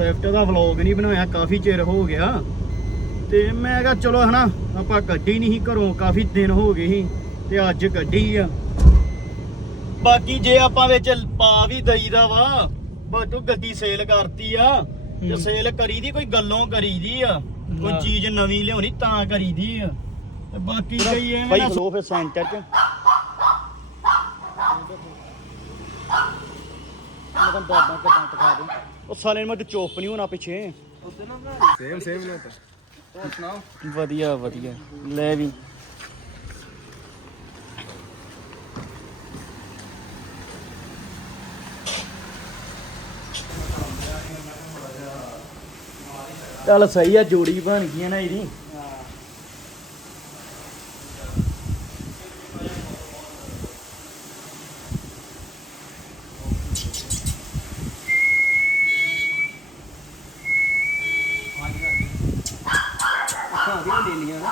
Swift ਦਾ vlog ਨਹੀਂ ਬਣਾਇਆ ਕਾਫੀ ਚਿਰ ਹੋ ਗਿਆ। ਤੇ ਮੈਂ ਕਿਹਾ ਚਲੋ ਹਨਾ ਆਪਾਂ ਕੱਢੀ ਨਹੀਂ ਘਰੋਂ ਕਾਫੀ ਦਿਨ ਹੋ ਗਏ ਸੀ ਤੇ ਅੱਜ ਕੱਢੀ ਆ। ਬਾਕੀ ਜੇ ਆਪਾਂ ਵਿੱਚ ਪਾ ਵੀ ਦਈਦਾ ਵਾ ਬਾਟੂ ਗੱਡੀ ਸੇਲ ਕਰਤੀ ਆ ਤੇ। ਸੇਲ ਕਰੀਦੀ ਕੋਈ ਗੱਲੋਂ ਕਰੀਦੀ ਆ ਕੋਈ। ਚੀਜ਼ ਨਵੀਂ ਲਿਆਉਣੀ ਤਾਂ ਕਰੀਦੀ ਆ। ਤੇ ਬਾਕੀ ਕਈ ਐਵੇਂ ਨਾ ਫਿਰ ਸੈਂਟਰ ਚ। ਮੈਂ ਤਾਂ ਬਾਬਾ ਕਿਦਾਂ ਟਕਾ ਦੇ। ਉਹ ਸਾਲੇ ਨੂੰ ਮੈਂ ਚੁੱਪ ਨਹੀਂ ਹੋਣਾ ਪਿੱਛੇ। ਸੇਮ ਸੇਮ ਨੇ ਤਾਂ ਹੋਰ ਸੁਣਾਓ? ਵਧੀਆ ਵਧੀਆ। ਲੈ ਵੀ। ਚੱਲ ਸਹੀ ਆ ਜੋੜੀ ਬਣ ਗਈ ਨਾ ਇਹਦੀ। ਹਾਂ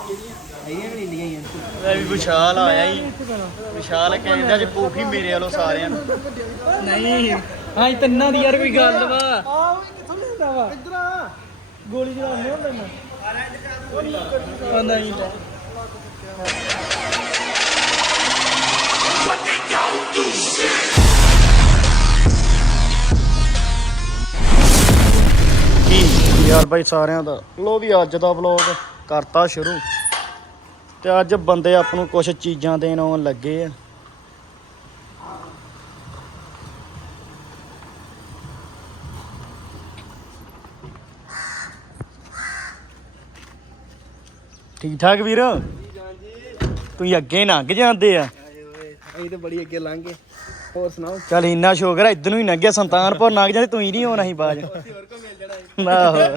ਵੀ ਲੀਲੀਆਂ ਨਾ। ਆਈਆਂ ਵੀ ਲੀਲੀਆਂ ਹੀ ਆ। ਲੈ ਵੀ ਵਿਸ਼ਾਲ ਆਇਆ ਹੀ ਵਿਸ਼ਾਲ ਕਹਿੰਦਾ ਜੇ ਪੂਫੀ ਮੇਰੇ ਵੱਲੋਂ ਸਾਰਿਆਂ ਨੂੰ। ਨਹੀਂ ਹਾਂ ਤਿੰਨਾਂ ਦੀ ਯਾਰ ਕੋਈ ਗੱਲ ਵਾ। ਆ ਵੀ ਕਿੱਥੋਂ ਲੈਂਦਾ ਵਾ? ਇੱਧਰ ਆ। ਗੋਲੀ ਚਲਾਉਂਦੇ ਹੁੰਦੇ ਮੈਂ ਉਹ ਨਹੀਂ। ਕੀ ਯਾਰ ਬਾਈ ਸਾਰਿਆਂ ਦਾ? ਲੋ ਵੀ ਅੱਜ ਦਾ ਵਲੌਗ ਕਰਤਾ ਸ਼ੁਰੂ। ਤੇ ਅੱਜ ਬੰਦੇ ਆਪ ਨੂੰ ਕੁਝ ਚੀਜ਼ਾਂ ਦੇਣ ਆਉਣ ਲੱਗੇ ਆ। ਠੀਕ ਠਾਕ ਵੀਰ? ਤੁਸੀਂ ਅੱਗੇ ਲੰਘ ਜਾਂਦੇ ਆ। ਅਸੀਂ ਤਾਂ ਬੜੀ ਅੱਗੇ ਲੰਘ। ਗਏ ਹੋਰ ਸੁਣਾਓ? ਚੱਲ ਇੰਨਾ ਸ਼ੁਕਰ ਹੈ ਇਧਰ ਨੂੰ ਹੀ ਲੰਘਿਆ ਸੰਤਾਨਪੁਰ ਲੰਘ ਜਾਂਦੇ ਤੂੰ ਹੀ ਨਹੀਂ ਹੋਣਾ ਸੀ ਬਾਜ ਅਸੀਂ ਹੋਰ ਕੋ ਮਿਲ ਜਾਣਾ ਆਹੋ।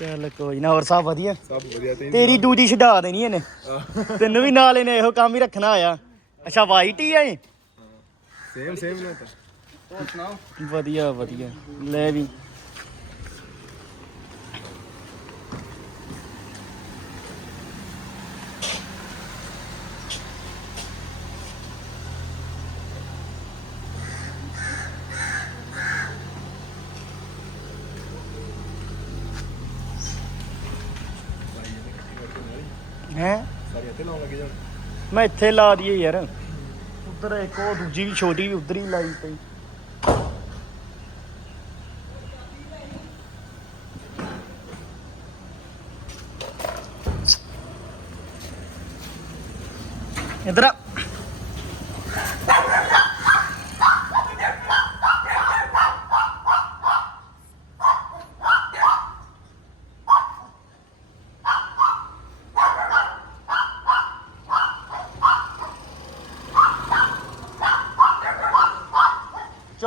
ਚੱਲ ਕੋਈ ਨਾ ਹੋਰ ਸਭ ਵਧੀਆ? ਸਭ ਵਧੀਆ ਤੇ ਤੇਰੀ ਦੂਜੀ ਛਡਾ ਦੇਣੀ ਇਹਨੇ। ਤੈਨੂੰ ਵੀ ਨਾਲ ਇਹਨੇ ਇਹੋ ਕੰਮ ਹੀ ਰੱਖਣਾ ਆਇਆ ਅੱਛਾ ਵਾਈਟ ਹੀ ਆ ਇਹ? ਸੇਮ ਸੇਮ ਨੇ ਤਾਂ। ਹੋਰ ਸੁਣਾਓ? ਵਧੀਆ ਵਧੀਆ। ਲੈ ਵੀ। ਹੈ? ਸਾਰੀ ਇੱਥੇ ਲਾਉਣ ਲੱਗੇ ਜਾਣ। ਮੈਂ ਇੱਥੇ ਲਾ ਦਈਏ ਯਾਰ। ਉਧਰ ਇੱਕ ਉਹ ਦੂਜੀ ਵੀ ਛੋਟੀ ਵੀ ਉਧਰ ਹੀ ਲਾਈ ਪਈ।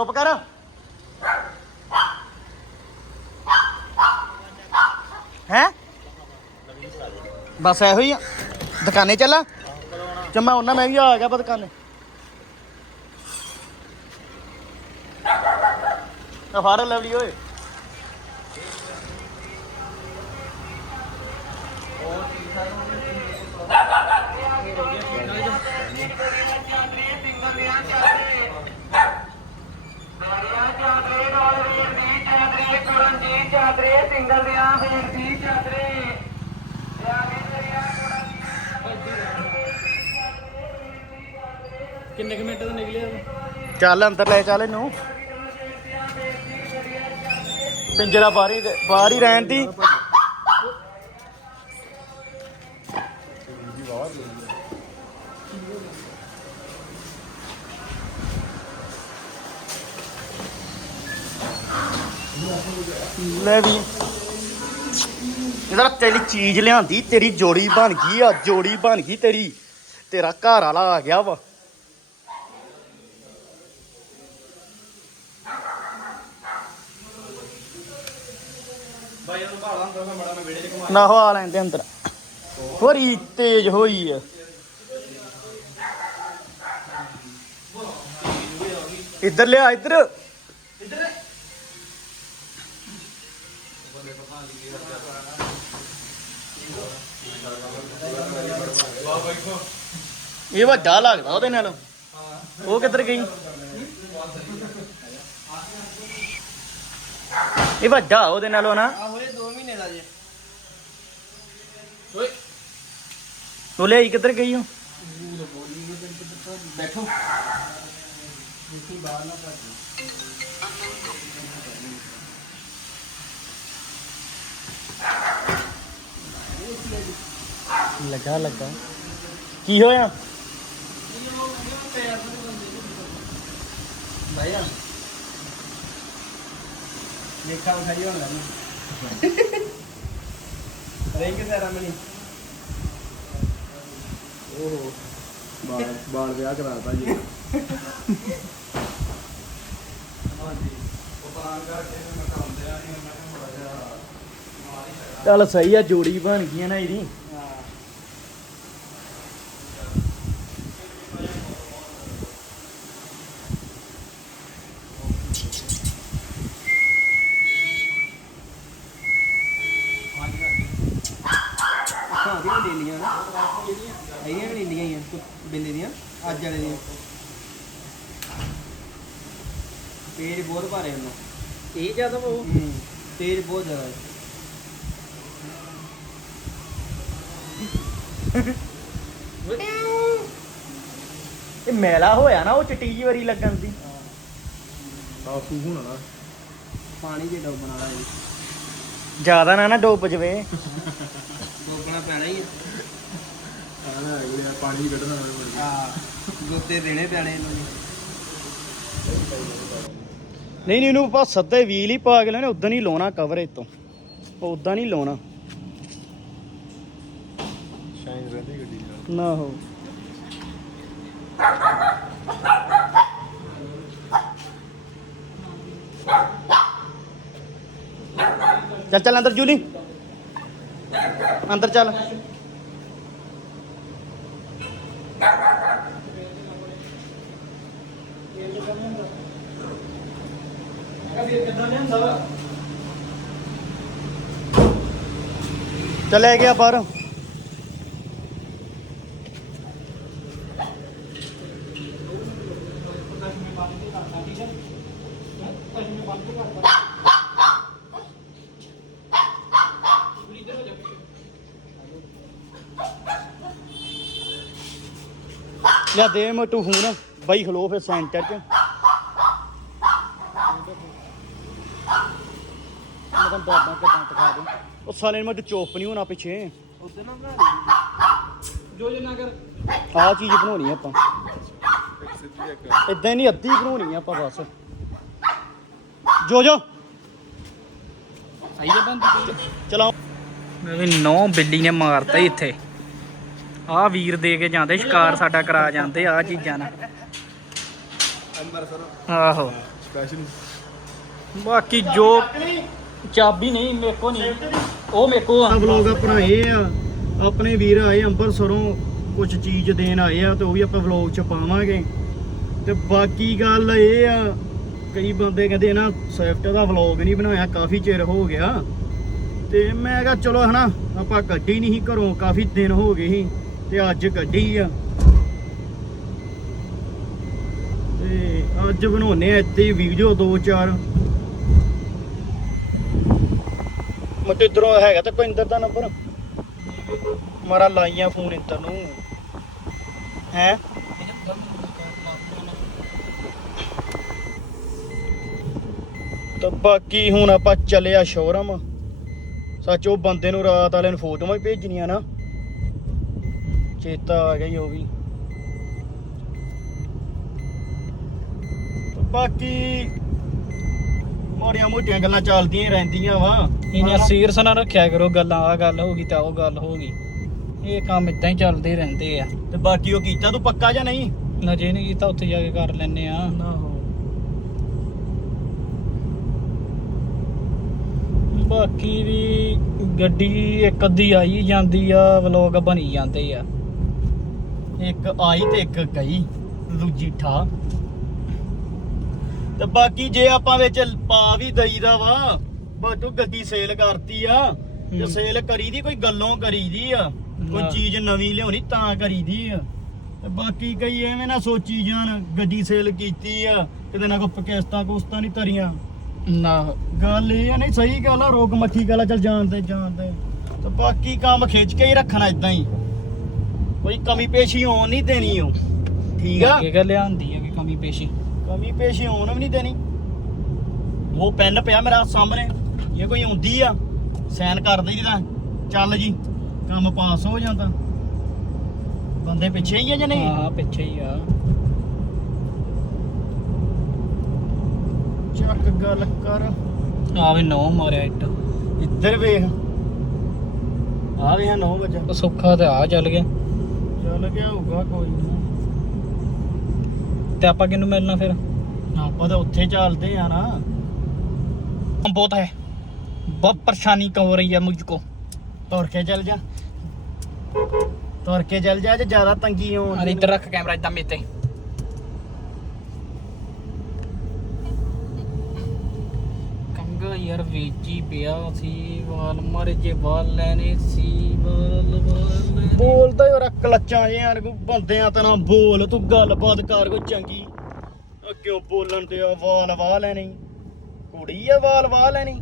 ਚੁੱਪ ਕਰ। ਹੈ? ਬਸ ਇਹੋ ਹੀ ਆ। ਦੁਕਾਨੇ ਚੱਲਾਂ। ਤੇ ਮੈਂ ਉਹਨਾਂ ਮੈਂ ਵੀ ਆ ਗਿਆ ਬਾ ਦੁਕਾਨੇ। ਆ ਫੜ ਲਵਲੀ ਓਏ। ਕਿੰਨੇ ਕੁ ਮਿੰਟ ਤੋਂ ਨਿਕਲਿਆ ਚੱਲ ਅੰਦਰ ਲੈ ਚੱਲ ਇਹਨੂੰ। ਪਿੰਜਰਾ ਬਾਹਰ ਹੀ ਬਾਹਰ ਹੀ ਰਹਿਣ ਦੀ। ਲੈ ਵੀ। ਜਿਹੜਾ ਤੇਰੀ ਚੀਜ਼ ਲਿਆਂਦੀ, ਤੇਰੀ ਜੋੜੀ ਬਣ ਗਈ ਆ, ਜੋੜੀ ਬਣ ਗਈ ਤੇਰੀ। ਤੇਰਾ ਘਰ ਵਾਲਾ ਆ ਗਿਆ ਵਾ। ਨਾ ਹੋ ਆ ਲੈਂਦੇ ਅੰਦਰ। ਹੋਰੀ ਤੇਜ਼ ਹੋਈ ਆ। ਇੱਧਰ ਲਿਆ, ਇੱਧਰ। ਇਹ ਵੱਡਾ ਲੱਗਦਾ ਉਹਦੇ ਨਾਲ। ਉਹ ਕਿੱਧਰ ਗਈ? ਇਹ ਵੱਡਾ ਉਹਦੇ ਨਾਲੋਂ ਨਾ ਆਹੋ ਇਹ 2 ਮਹੀਨੇ ਦਾ ਜੇ। ਓਏ। ਉਹ ਲਿਆਈ ਕਿੱਧਰ ਗਈ ਉਹ? ਬੈਠੋ। ਲੱਗਾ ਲੱਗਾ। ਕੀ ਹੋਇਆ? ਭਾਈਆ ਦੇਖਾ ਉਠਾਈ ਹੋਣ ਲੱਗਾ ਰਿੰਗ ਸੈਰਾਮਨੀ ਓਹੋ। ਬਾਲ ਬਾਲ ਵਿਆਹ ਕਰਾਤਾ ਜੀ। ਚੱਲ ਸਹੀ ਆ ਜੋੜੀ ਬਣ ਗਈ ਨਾ ਇਹਦੀ ਅੱਖਾਂ ਉਹਦੀਆਂ ਵੀ ਨੀਲੀਆਂ ਨਾ ਇਹਦੀਆਂ ਵੀ ਨੀਲੀਆਂ ਹੀ ਆ ਕੁ- ਬਿੱਲੇ ਦੀਆਂ ਅੱਜ ਵਾਲੇ ਦੀਆਂ ਤੇਜ਼ ਬਹੁਤ ਭਾਰੇ ਉਹਨਾਂ ਜ਼ਿਆਦਾ ਉਹ। ਹੂੰ। ਤੇਜ਼ ਬਹੁਤ ਜ਼ਿਆਦਾ ਹੈ। ਇਹ ਮੈਲਾ ਹੋਇਆ ਨਾ ਉਹ ਚਿੱਟੀ ਜਿਹੀ ਵਾਰੀ ਲੱਗਣ ਦੀ। ਸਾਫੂ ਹੋਣਾ ਨਾ। ਪਾਣੀ ਜੇ ਡੋਬਣਾ ਵਾਲਾ ਇਹ। ਜ਼ਿਆਦਾ ਨਾ ਨਾ ਡੁੱਬ ਜਵੇ। ਡੋਬਣਾ ਪੈਣਾ ਹੀ ਆ। ਆਣਾ ਅਗਲੇ ਪਾਣੀ ਕੱਢਣਾ। ਆ ਗੋਤੇ ਦੇਣੇ ਪੈਣੇ ਇਹਨਾਂ ਨੂੰ। ਨਹੀਂ ਨਹੀਂ ਇਹਨੂੰ ਆਪਾਂ ਸੱਦੇ ਵੀਲ ਹੀ ਪਾ ਕੇ ਲੈਣੇ ਉਦਾਂ ਨਹੀਂ ਲਾਉਣਾ ਕਵਰ ਇਹ ਤੋਂ ਉਹ ਉਦਾਂ ਨਹੀਂ ਲਾਉਣਾ। ਸ਼ਾਈਨ ਰਹਿੰਦੀ ਗੱਡੀ ਦੀ ਨਾ ਹੋ। ਚੱਲ ਚੱਲ ਅੰਦਰ ਜੂਲੀ। ਅੰਦਰ ਚੱਲ। ਚਲੇ ਗਿਆ ਬਾਹਰ ਲੈ ਦੇ ਮਟੂ ਹੁਣ ਬਾਈ ਖਲੋ ਫਿਰ ਸੈਂਟਰ 'ਚ ਮੈਂ ਤਾਂ ਦਾਦਾ ਕਿਦਾਂ ਟਕਾ ਦੇ ਉਹ ਸਾਲੇ ਨੂੰ ਮੈਂ ਚੋਪ ਨਹੀਂ ਹੋਣਾ ਪਿੱਛੇ। ਉਦੋਂ ਨਾ ਬਣਾ ਜੋ ਜੋ ਨਾ ਕਰ। ਆਹ ਚੀਜ਼ ਬਣਾਉਣੀ ਆ ਆਪਾਂ। ਇਦਾਂ ਨਹੀਂ ਅੱਧੀ ਬਣਾਉਣੀ ਆ ਆਪਾਂ ਬਸ। ਜੋ ਜੋ। ਆਈਏ ਬੰਦ ਚਲਾਓ। ਵੀ ਨੌ ਬਿੱਲੀ ਨੇ ਮਾਰਤਾ ਹੀ ਇੱਥੇ। ਆਹ ਵੀਰ ਦੇ ਕੇ ਜਾਂਦੇ ਸ਼ਿਕਾਰ ਸਾਡਾ ਕਰਾ ਜਾਂਦੇ ਆ ਚੀਜ਼ਾਂ ਨਾਲ। ਆਹੋ। ਸਪੈਸ਼ਲ ਬਾਕੀ ਜੋ ਚਾਬੀ ਨਹੀਂ ਮੇਰੇ ਕੋ ਨਹੀਂ। ਉਹ ਮੇਰੇ ਕੋ ਆ ਵਲੌਗ ਆਪਣਾ ਇਹ ਆ। ਆਪਣੇ ਵੀਰ ਆਏ ਅੰਬਰਸਰੋਂ ਕੁਝ ਚੀਜ਼ ਦੇਣ ਆਏ ਆ ਤੇ ਉਹ ਵੀ ਆਪਾਂ ਵਲੌਗ 'ਚ ਪਾਵਾਂਗੇ। ਤੇ ਬਾਕੀ ਗੱਲ ਇਹ ਆ, ਕਈ ਬੰਦੇ ਕਹਿੰਦੇ ਨਾ ਸਵਿਫਟ ਦਾ ਵਲੌਗ ਨਹੀਂ ਬਣਾਇਆ, ਕਾਫੀ ਚਿਰ ਹੋ ਗਿਆ। ਤੇ ਮੈਂ ਕਿਹਾ, ਚਲੋ ਹਨਾ, ਆਪਾਂ ਕੱਢੀ ਨਹੀਂ ਘਰੋਂ, ਕਾਫੀ ਦਿਨ ਹੋ ਗਏ ਸੀ ਤੇ ਅੱਜ ਕੱਢੀ ਆ। ਤੇ ਅੱਜ ਬਣਾਉਨੇ ਆ ਇੱਥੇ ਵੀਡੀਓ 2-4 ਮਤੇ ਇਧਰੋਂ ਹੈਗਾ ਤਾਂ ਕੋਈ ਇੰਦਰ ਦਾ ਨੰਬਰ ਮਾਰਾ ਲਾਈਆਂ ਫੋਨ ਇੰਦਰ ਨੂੰ। ਹੈ? ਤਾਂ ਬਾਕੀ ਹੁਣ ਆਪਾਂ ਚੱਲਿਆ ਸ਼ੋਰਮ। ਸੱਚ ਉਹ ਬੰਦੇ ਨੂੰ ਰਾਤ ਵਾਲੇ ਨੂੰ ਫੋਟੋਆਂ ਵੀ ਭੇਜਣੀਆਂ ਨਾ। ਚੇਤਾ ਆ ਗਿਆ ਉਹ ਵੀ। ਬਾਕੀ ਮੋੜੀਆਂ ਮੋਟੀਆਂ ਗੱਲਾਂ ਚੱਲਦੀਆਂ ਹੀ ਰਹਿੰਦੀਆਂ ਵਾ। ਇਹਨਾਂ ਸੀਰੀਅਸ ਨਾ ਰੱਖਿਆ ਕਰੋ ਗੱਲਾਂ ਆ ਗੱਲ ਹੋ ਗਈ ਤਾਂ ਉਹ ਗੱਲ ਹੋ ਗਈ। ਇਹ ਕੰਮ ਇਦਾਂ ਹੀ ਚੱਲਦੇ ਰਹਿੰਦੇ ਆ। ਤੇ ਬਾਕੀ ਉਹ ਕੀਤਾ ਤੂੰ ਪੱਕਾ ਜਾਂ ਨਹੀਂ? ਨਜੇ ਨਹੀਂ ਕੀਤਾ ਉੱਥੇ ਜਾ ਕੇ ਕਰ ਲੈਨੇ ਆ। ਬਾਕੀ ਵੀ ਗੱਡੀ ਇੱਕ ਅੱਧੀ ਆਈ ਜਾਂਦੀ ਆ ਵਲੋਗ ਬਣੀ ਜਾਂਦੇ ਆ। ਇੱਕ ਆਈ ਤੇ ਇੱਕ ਗਈ ਦੂਜੀ ਠਾ। ਤੇ ਬਾਕੀ ਜੇ ਆਪਾਂ ਵਿੱਚ ਪਾ ਵੀ ਦਈਦਾ ਵਾ ਤੂੰ ਗੱਡੀ ਸੇਲ ਕਰਤੀ ਆ ਤੇ। ਸੇਲ ਕਰੀਦੀ ਕੋਈ ਗੱਲੋਂ ਕਰੀਦੀ ਆ ਕੋਈ। ਚੀਜ਼ ਨਵੀਂ ਲਿਆਉਣੀ ਤਾਂ ਕਰੀਦੀ ਆ। ਤੇ ਬਾਕੀ ਕਈ ਐਵੇਂ ਨਾ ਸੋਚੀ ਜਾਣ ਗੱਡੀ ਸੇਲ ਕੀਤੀ ਆ ਕਿਤੇ ਨਾ ਕੋਈ ਕਿਸ਼ਤਾਂ ਕੁਸਤਾਂ ਨਹੀਂ ਧਰੀਆਂ। ਨਾ। ਗੱਲ ਇਹ ਆ ਨਹੀਂ ਸਹੀ ਗੱਲ ਆ ਰੋਗ ਮੱਖੀ ਗੱਲ ਆ ਚੱਲ ਜਾਣਦੇ ਜਾਣਦੇ ਤੇ ਬਾਕੀ ਕੰਮ ਖਿੱਚ ਕੇ ਹੀ ਰੱਖਣਾ ਇਦਾਂ ਹੀ। ਕੋਈ ਕਮੀ ਪੇਸ਼ੀ ਹੋਣ ਨਹੀਂ ਦੇਣੀ ਉਹ। ਠੀਕ ਆ? ਅੱਗੇ ਗੱਲ ਲਿਆਂਦੀ ਹੈ ਕਿ ਕਮੀ ਪੇਸ਼ੀ ਕਮੀ ਪੇਸ਼ੀ ਹੋਣ ਵੀ ਨਹੀਂ ਦੇਣੀ। ਉਹ ਪੈਨ ਪਿਆ ਮੇਰਾ ਸਾਹਮਣੇ ਇਹ ਕੋਈ ਹੁੰਦੀ ਆ ਸਾਈਨ ਕਰ ਦਈ ਜਿਹਦਾ। ਚੱਲ ਜੀ ਕੰਮ ਪਾਸ ਹੋ ਜਾਂਦਾ। ਬੰਦੇ ਪਿੱਛੇ ਹੀ ਆ ਜਾਂ ਨਹੀਂ? ਹਾਂ ਪਿੱਛੇ ਹੀ ਆ। ਚੱਕ ਗੱਲ ਕਰ। ਆ ਵੀ ਨੌ ਮਾਰਿਆ ਇੱਟ। ਇੱਧਰ ਵੇਖ। ਆ ਵੀ ਹੈ 9 ਵਜੇ। ਸੁੱਖਾ ਤੇ ਆ ਚੱਲ ਗਿਆ। ਚੱਲ ਗਿਆ ਹੋਊਗਾ ਕੋਈ ਨਾ। ਤੇ ਆਪਾਂ ਕਿਹਨੂੰ ਮਿਲਣਾ ਫਿਰ? ਆਪਾਂ ਤਾਂ ਉੱਥੇ ਚੱਲਦੇ ਆ ਨਾ। ਬਹੁਤ ਹੈ। ਬਹੁਤ ਪਰੇਸ਼ਾਨੀ ਹੋ ਰਹੀ ਹੈ ਮੁਝਕੋ ਤੁਰ ਕੇ ਚੱਲ ਜਾ। ਤੁਰ ਕੇ ਚੱਲ ਜਾ ਜੇ ਜ਼ਿਆਦਾ ਤੰਗੀ ਹੋਣ ਅਰੇ ਇੱਧਰ ਰੱਖ ਕੈਮਰਾ ਇਦਾਂ ਮੇਤੇ ਕੰਗਾ ਯਾਰ ਵੇਚੀ ਪਿਆ ਸੀ ਵਾਲ ਮਾਰੇ ਜੇ ਵਾਲ ਲੈਣੇ ਸੀ ਵਾਲ ਵਾਲ ਲੈਣੇ। ਬੋਲਦਾ ਯਾਰ ਕਲੱਚਾਂ ਜਿਹਾਂ ਕੋ ਬੰਦਿਆਂ ਤਾਂ ਨਾ ਬੋਲ ਤੂੰ ਗੱਲਬਾਤ ਕਰ ਕੋ ਚੰਗੀ। ਉਹ ਕਿਉਂ ਬੋਲਣ ਤੇ ਆ ਵਾਲ ਵਾਹ ਲੈਣੀ। ਕੁੜੀ ਆ ਵਾਲ ਵਾਹ ਲੈਣੀ।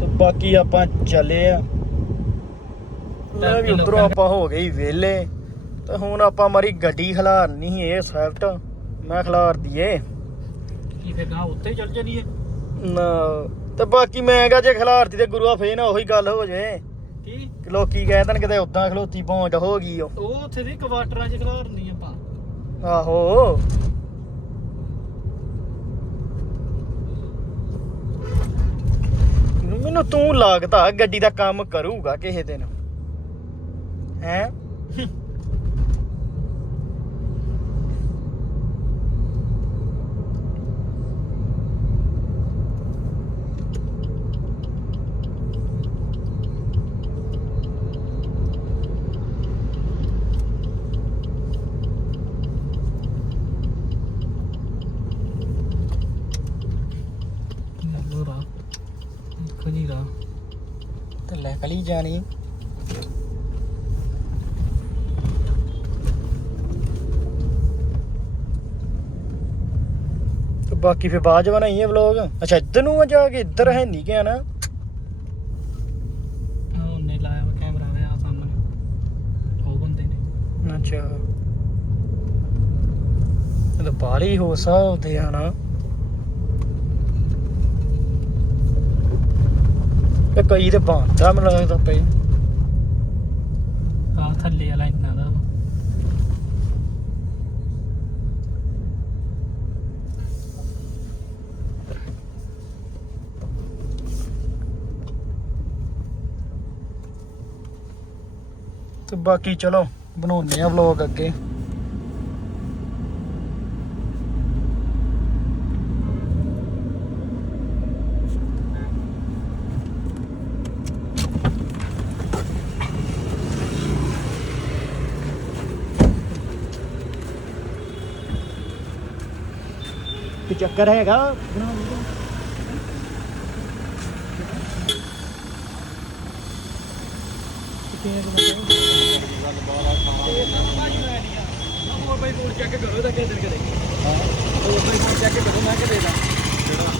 ਤੇ ਬਾਕੀ ਆਪਾਂ ਚੱਲੇ ਆ। ਲੈ ਵੀ ਉਧਰੋਂ ਆਪਾਂ ਹੋ ਗਏ ਵੇਲੇ ਤੇ ਹੁਣ ਆਪਾਂ ਮਾਰੀ ਗੱਡੀ ਖਿਲਾਰਨੀ ਇਹ ਸਵਿਫਟ। ਮੈਂ ਖਿਲਾਰ ਦਈਏ ਕੀ ਫਿਰ ਗਾਂ ਉੱਤੇ ਚੱਲ ਚਲੀਏ ਨਾ ਤੇ ਬਾਕੀ ਮੈਂ ਕਹਾਂ ਜੇ ਖਿਲਾਰਤੀ ਤੇ ਗੁਰੂਆ ਫੇਰ ਨਾ ਉਹੀ ਗੱਲ ਹੋ ਜੇ। ਕੀ? ਲੋਕੀ ਕਹਿੰਦੇ ਕਿਤੇ ਉਦਾਂ ਖਲੋਤੀ ਪਹੁੰਚ ਹੋ ਗਈ ਉਹ ਉੱਥੇ ਦੀ ਕਵਾਟਰਾਂ 'ਚ ਖਿਲਾਰਨੀ ਆਪਾਂ। ਆਹੋ। ਮੈਨੂੰ ਤੂੰ ਲੱਗਦਾ ਗੱਡੀ ਦਾ ਕੰਮ ਕਰੂਗਾ ਕਿਸੇ ਦਿਨ। ਹੈ ਲੋ ਰਾ ਦੇਖੋ ਜੀ ਰਾ ਕਲੀ ਜਾਣੀ। ਤੇ ਬਾਕੀ ਫੇ ਬਾਅਦ ਚ ਬਣਾਈਏ ਵਲੋਗ ਅੱਛਾ ਇੱਧਰ ਨੂੰ ਆ ਜਾ ਕੇ ਇੱਧਰ ਹੈ ਨਹੀਂ ਗਿਆ ਨਾ। ਉਹਨੇ ਲਾਇਆ ਕੈਮਰਾ ਆ ਸਾਹਮਣੇ। ਉਹ ਬੰਦੇ ਨੇ। ਅੱਛਾ। ਇਹ ਤਾਂ ਬਾਹਲੀ ਹੋ ਸਕਦੇ ਆ ਨਾ। ਕਈ ਤੇ ਬੰਦਾ ਮੈਨੂੰ ਲੱਗਦਾ ਪਈ ਆ ਥੱਲੇ ਵਾਲਾ ਇੰਨਾ ਦਾ। ਤੇ ਬਾਕੀ ਚਲੋ ਬਣਾਉਨੇ ਆ ਵਲੋਗ ਅੱਗੇ ਚੱਕਰ ਹੈਗਾ। ਹੋਰ ਬਾਈ ਫੋਨ ਚੈੱਕ ਕਰੋ ਇਹਦਾ ਕਿਹਦੇ ਕਿਹਦੇ ਹੋਰ ਬਾਈ ਫੋਨ ਚੈੱਕ ਕਰੋ ਮੈਂ ਕਿਹਦੇ ਦਾ ਜਿਹੜਾ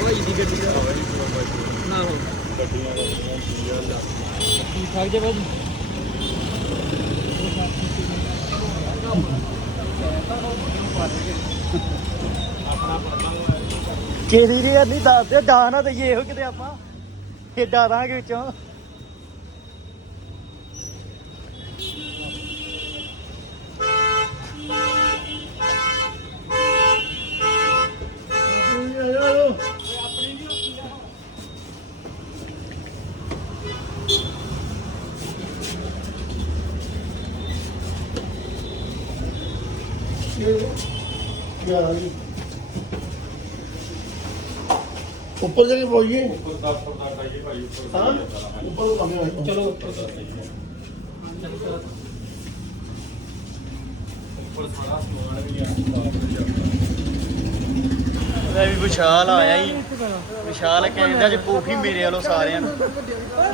ਹੋਈ ਦੀ ਗੱਡੀ ਦਾ ਨਾ ਹੋ ਠੀਕ ਠਾਕ ਜੇ ਬਾਜੀ ਕਿਹਦੀ ਰੀ ਨਹੀਂ ਦੱਸ ਦੇ ਡਾ ਨਾ ਦਈਏ ਇਹੋ ਕਿਤੇ ਆਪਾਂ। ਇਹ ਡਾਰਾਂਗੇ ਵਿੱਚੋਂ। ਉੱਪਰ ਜਾ ਕੇ ਪਹੁੰਚੀਏ ਉੱਪਰ 10 ਫੁੱਟ ਤੱਕ ਆਈਏ ਭਾਈ ਉੱਪਰ ਹਾਂ ਉੱਪਰ ਨੂੰ ਲੰਘੇ ਚਲੋ ਮੈਂ ਵੀ ਵਿਸ਼ਾਲ ਆਇਆ ਹੀ ਵਿਸ਼ਾਲ ਕਹਿੰਦਾ ਜੇ ਪੂਫੀ ਮੇਰੇ ਵੱਲੋਂ ਸਾਰਿਆਂ ਨੂੰ।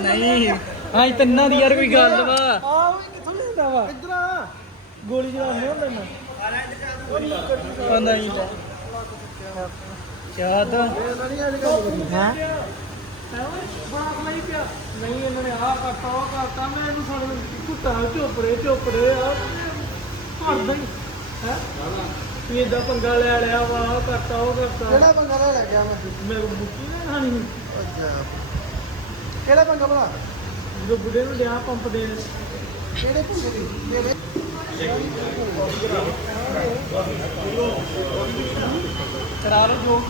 ਨਹੀਂ। ਹਾਂ ਇਹ ਤਿੰਨਾਂ ਦੀ ਯਾਰ ਕੋਈ ਗੱਲ ਵਾ। ਆ ਵੀ ਕਿੱਥੋਂ ਲੈ ਹੁੰਦਾ ਵਾ? ਇੱਧਰ ਆ। ਗੋਲੀ ਚਲਾਉਂਦੇ ਹੁੰਦੇ ਨਾ ਉਹ ਨਹੀਂ ਚਾਹਤ ਹੈ? ਬਾਪ ਲਈ ਪਿਆ ਨਹੀਂ ਇਹਨਾਂ ਨੇ ਆਹ ਕਰਤਾ ਉਹ ਕਰਤਾ ਮੈਂ ਇਹਨੂੰ ਸਾਡੇ ਨੂੰ ਕੁੱਤਾ ਚੋਪੜੇ ਚੋਪੜੇ ਆ ਭਰਦਾ ਹੀ ਹੈ ਤੂੰ ਏਦਾਂ ਪੰਗਾ ਲੈ ਲਿਆ ਵਾ ਆਹ ਕਰਤਾ ਉਹ ਕਰਤਾ। ਕਿਹੜਾ ਪੰਗਾ ਲੈ ਗਿਆ ਮੈਂ ਮੈਂ ਮੁੱਕੀ ਨਾ ਖਾਣੀ ਅੱਛਾ। ਕਿਹੜਾ ਪੰਗਾ ਭਲਾ? ਜਦੋਂ ਬੁੱਢੇ ਨੂੰ ਲਿਆ ਪੰਪ ਦੇਣ। ਕਿਹੜੇ ਪੰਗੇ ਦੀ? ਕਿਹੜੇ ਕਰਾ ਲਓ ਜੋ